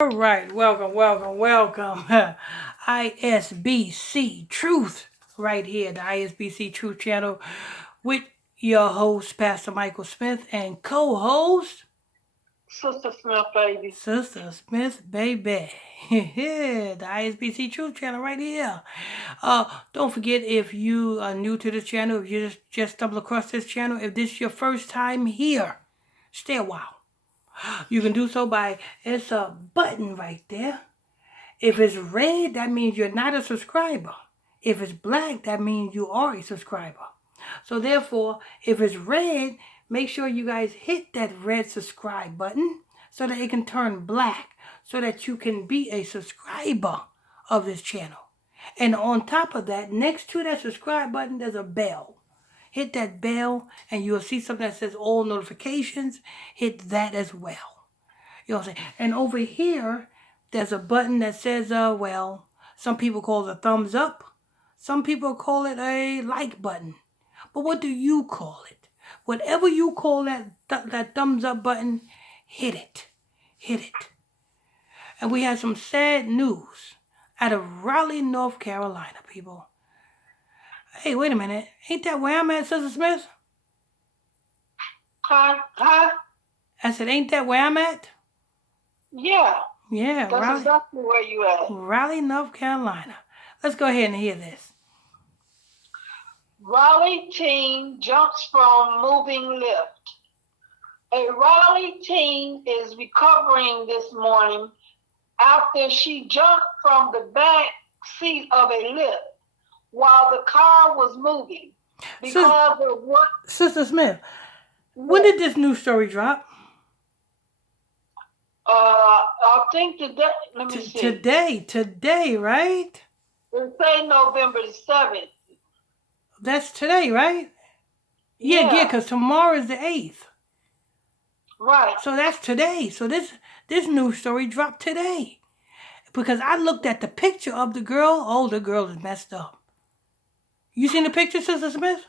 All right, welcome. ISBC Truth, right here, the ISBC Truth channel, with your host, Pastor Michael Smith, and co host, Sister Smith, baby. Sister Smith, baby. The ISBC Truth channel, right here. Don't forget, if you are new to this channel, if you just stumbled across this channel, if this is your first time here, stay a while. You can do so by, it's a button right there. If it's red, that means you're not a subscriber. If it's black, that means you are a subscriber. So therefore, if it's red, make sure you guys hit that red subscribe button so that it can turn black so that you can be a subscriber of this channel. And on top of that, next to that subscribe button, there's a bell. Hit that bell and you'll see something that says all notifications. Hit that as well. You know what I'm saying? And over here, there's a button that says, some people call it a thumbs up. Some people call it a like button. But what do you call it? Whatever you call that thumbs up button, hit it. Hit it. And we had some sad news out of Raleigh, North Carolina, people. Hey, wait a minute. Ain't that where I'm at, Sister Smith? Huh? I said, ain't that where I'm at? Yeah. Yeah, That's exactly where you at. Raleigh, North Carolina. Let's go ahead and hear this. Raleigh teen jumps from moving lift. A Raleigh teen is recovering this morning after she jumped from the back seat of a lift while the car was moving because of what? Sister Smith, when did this news story drop? I think today. Let me see. Today, right? It say November the 7th. That's today, right? Yeah, because tomorrow is the 8th. Right. So that's today. So this news story dropped today. Because I looked at the picture of the girl. Oh, the girl is messed up. You seen the picture, Sister Smith?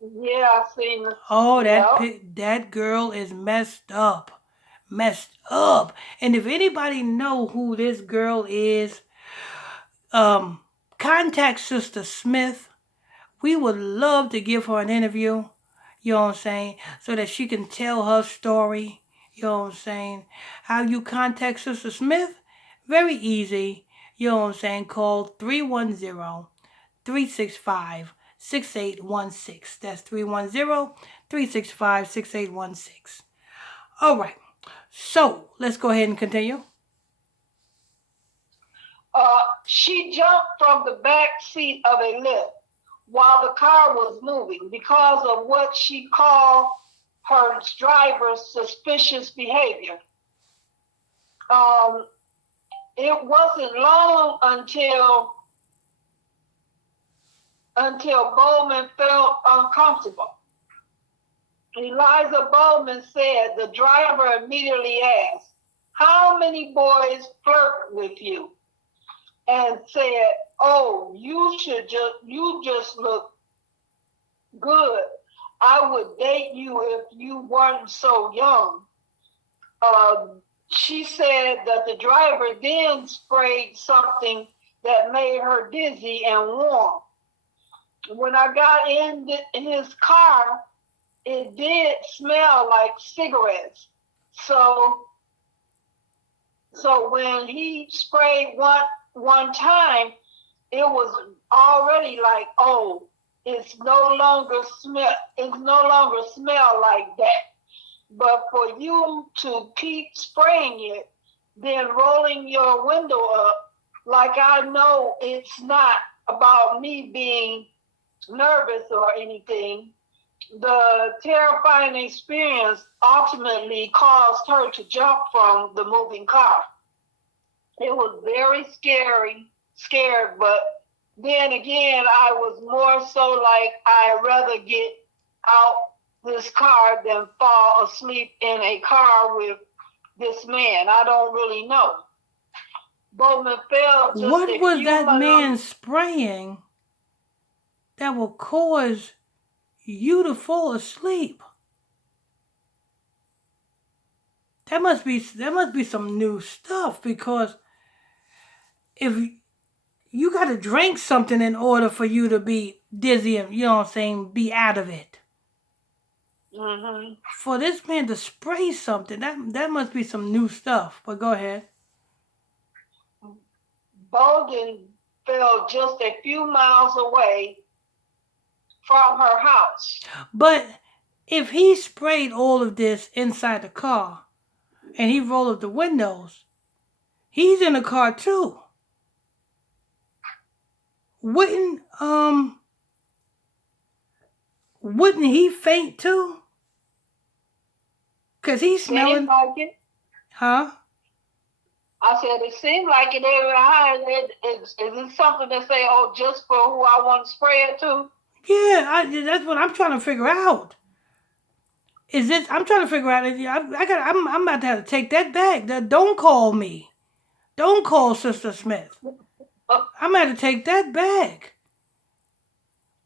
Yeah, I've seen it. Oh, that girl is messed up. Messed up. And if anybody know who this girl is, contact Sister Smith. We would love to give her an interview, you know what I'm saying, so that she can tell her story, you know what I'm saying. How you contact Sister Smith? Very easy, you know what I'm saying. Call 310-365-6816. That's 310-365-6816. All right, so let's go ahead and continue. She jumped from the back seat of a lift while the car was moving because of what she called her driver's suspicious behavior. It wasn't long until Bowman felt uncomfortable. Eliza Bowman said the driver immediately asked, "How many boys flirt with you?" and said, "Oh, you just look good. I would date you if you weren't so young." She said that the driver then sprayed something that made her dizzy and warm. When I got in his car, it did smell like cigarettes. So when he sprayed one time, it was already like, oh, it's no longer smell like that. But for you to keep spraying it, then rolling your window up, like I know it's not about me being nervous or anything, the terrifying experience ultimately caused her to jump from the moving car. It was very scared, but then again, I was more so like, I'd rather get out this car than fall asleep in a car with this man. I don't really know. Bowman fell just what was that man spraying that will cause you to fall asleep? That must be some new stuff, because if you got to drink something in order for you to be dizzy and, you know what I'm saying, be out of it. Mm-hmm. For this man to spray something, that must be some new stuff. But go ahead. Bowden fell just a few miles away from her house. But if he sprayed all of this inside the car and he rolled up the windows, he's in the car too. Wouldn't wouldn't he faint too? Cause he's smelling. Seems like it. Huh? I said it seemed like it every time. Is it something to say, oh, just for who I want to spray it to? Yeah, that's what I'm trying to figure out. Is this? I'm trying to figure out. I'm about to have to take that back. Don't call me. Don't call Sister Smith. I'm going to have to take that back.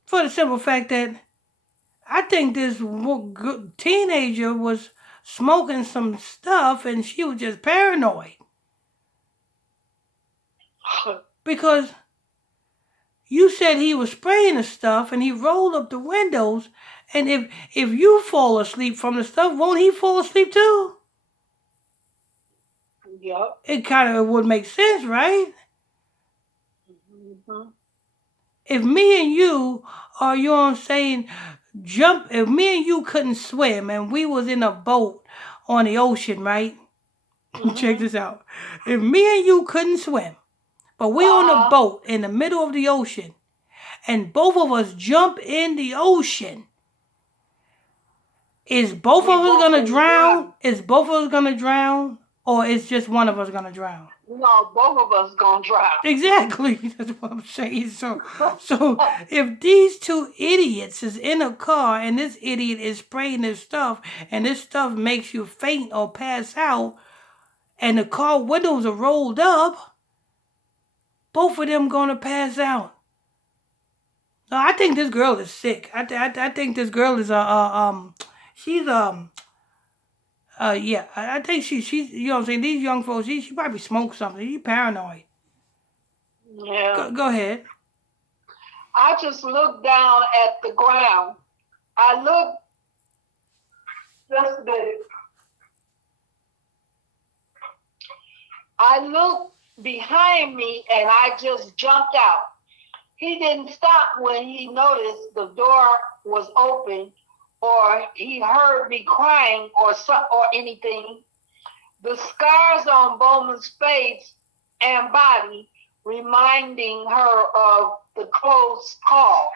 For the simple fact that I think this teenager was smoking some stuff and she was just paranoid. Because you said he was spraying the stuff and he rolled up the windows, and if you fall asleep from the stuff, won't he fall asleep too? Yep. It kind of would make sense, right? Mm-hmm. If me and you are, you know what I'm saying, if me and you couldn't swim and we was in a boat on the ocean, right? Mm-hmm. Check this out. If me and you couldn't swim, but we on a boat in the middle of the ocean, and both of us jump in the ocean, is both of us gonna drown? Is both of us gonna drown? Or is just one of us gonna drown? No, both of us gonna drown. Exactly. That's what I'm saying. So if these two idiots is in a car and this idiot is spraying this stuff and this stuff makes you faint or pass out and the car windows are rolled up, both of them gonna pass out. No, I think this girl is sick. I think this girl is she's yeah, I think she's, you know what I'm saying, these young folks, she probably smoked something. She's paranoid. Yeah. Go ahead. I just looked down at the ground. I looked just a bit. I looked behind me and I just jumped out. He didn't stop when he noticed the door was open or he heard me crying or anything. The scars on Bowman's face and body reminding her of the close call.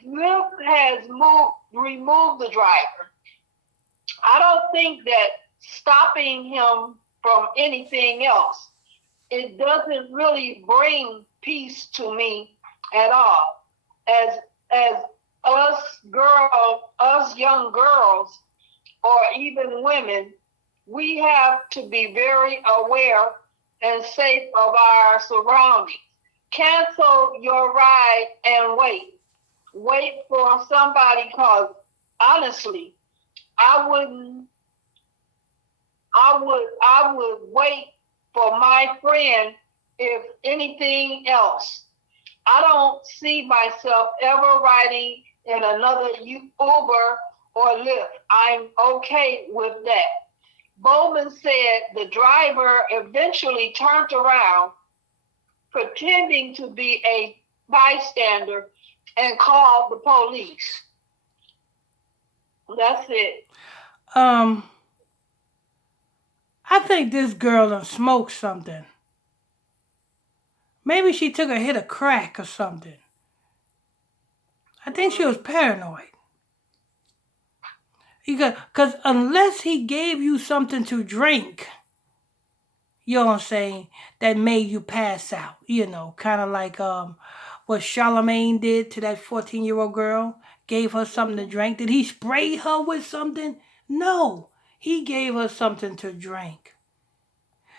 Smith has removed the driver. I don't think that stopping him from anything else, it doesn't really bring peace to me at all. As us young girls, or even women, we have to be very aware and safe of our surroundings. Cancel your ride and wait. Wait for somebody, because honestly, I would wait for my friend if anything else. I don't see myself ever riding in another Uber or Lyft. I'm okay with that. Bowman said the driver eventually turned around, pretending to be a bystander, and called the police. That's it. I think this girl done smoked something. Maybe she took a hit of crack or something. I think she was paranoid. Because unless he gave you something to drink, you know what I'm saying, that made you pass out. You know, kind of like what Charlemagne did to that 14-year-old girl. Gave her something to drink. Did he spray her with something? No. He gave her something to drink.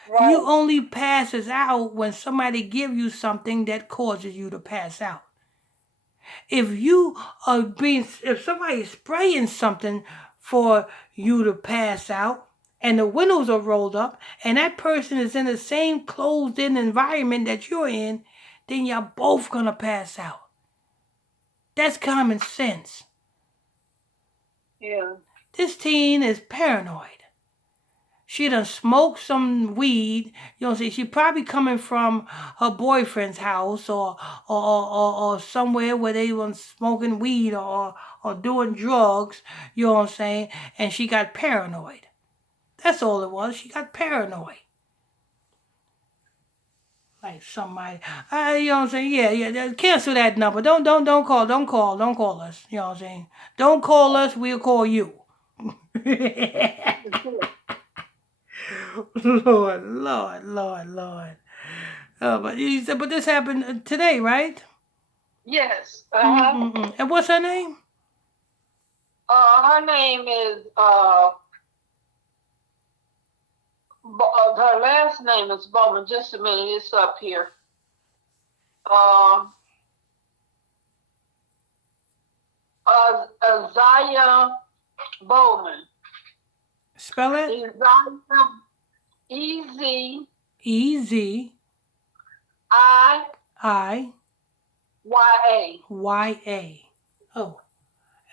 Right. You only passes out when somebody give you something that causes you to pass out. If somebody's spraying something for you to pass out, and the windows are rolled up, and that person is in the same closed-in environment that you're in, then y'all both gonna pass out. That's common sense. Yeah. This teen is paranoid. She done smoked some weed. You know, she probably coming from her boyfriend's house or somewhere where they were smoking weed or doing drugs. You know what I'm saying? And she got paranoid. That's all it was. She got paranoid. Like somebody, you know what I'm saying? Yeah. Cancel that number. Don't call us. You know what I'm saying? Don't call us. We'll call you. Lord. Oh, but you said, but this happened today, right? Yes. And what's her name? Her name is her last name is Bowman. Just a minute, it's up here. Eziya Bowman. Spell it. Eziya, E-Z. E-Z. I-Y-A. Y-A. Oh.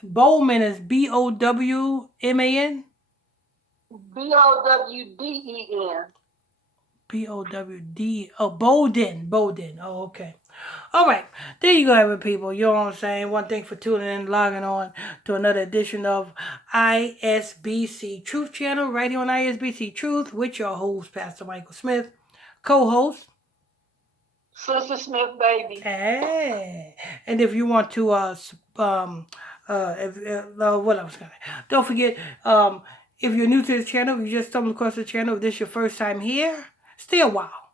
Bowman is B-O-W-M-A-N? B-O-W-D-E-N. B-O-W-D. Oh, Bowden. Oh, okay. All right. There you go, every people. You know what I'm saying? One thing for tuning in, logging on to another edition of ISBC Truth Channel, right here on ISBC Truth with your host, Pastor Michael Smith, co-host Sister Smith, baby. Hey. And if you want to, what else? Don't forget, if you're new to this channel, if you just stumbled across the channel, if this is your first time here, stay a while.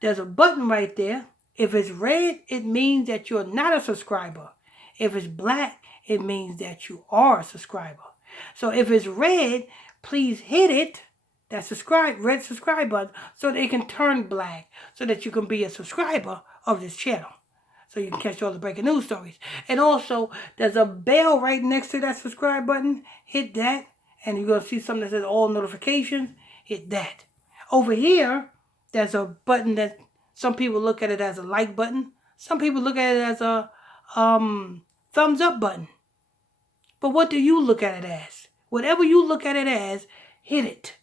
There's a button right there. If it's red, it means that you're not a subscriber. If it's black, it means that you are a subscriber. So if it's red, please hit it, that red subscribe button, so that it can turn black, so that you can be a subscriber of this channel. So you can catch all the breaking news stories. And also, there's a bell right next to that subscribe button. Hit that, and you're going to see something that says all notifications. Hit that. Over here, there's a button that some people look at it as a like button. Some people look at it as a thumbs up button. But what do you look at it as? Whatever you look at it as, hit it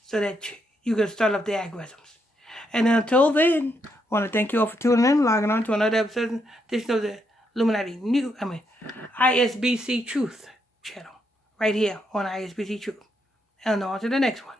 so that you can start up the algorithms. And until then, I want to thank you all for tuning in, logging on to another episode edition of the ISBC Truth channel, right here on ISBC Truth. And on to the next one.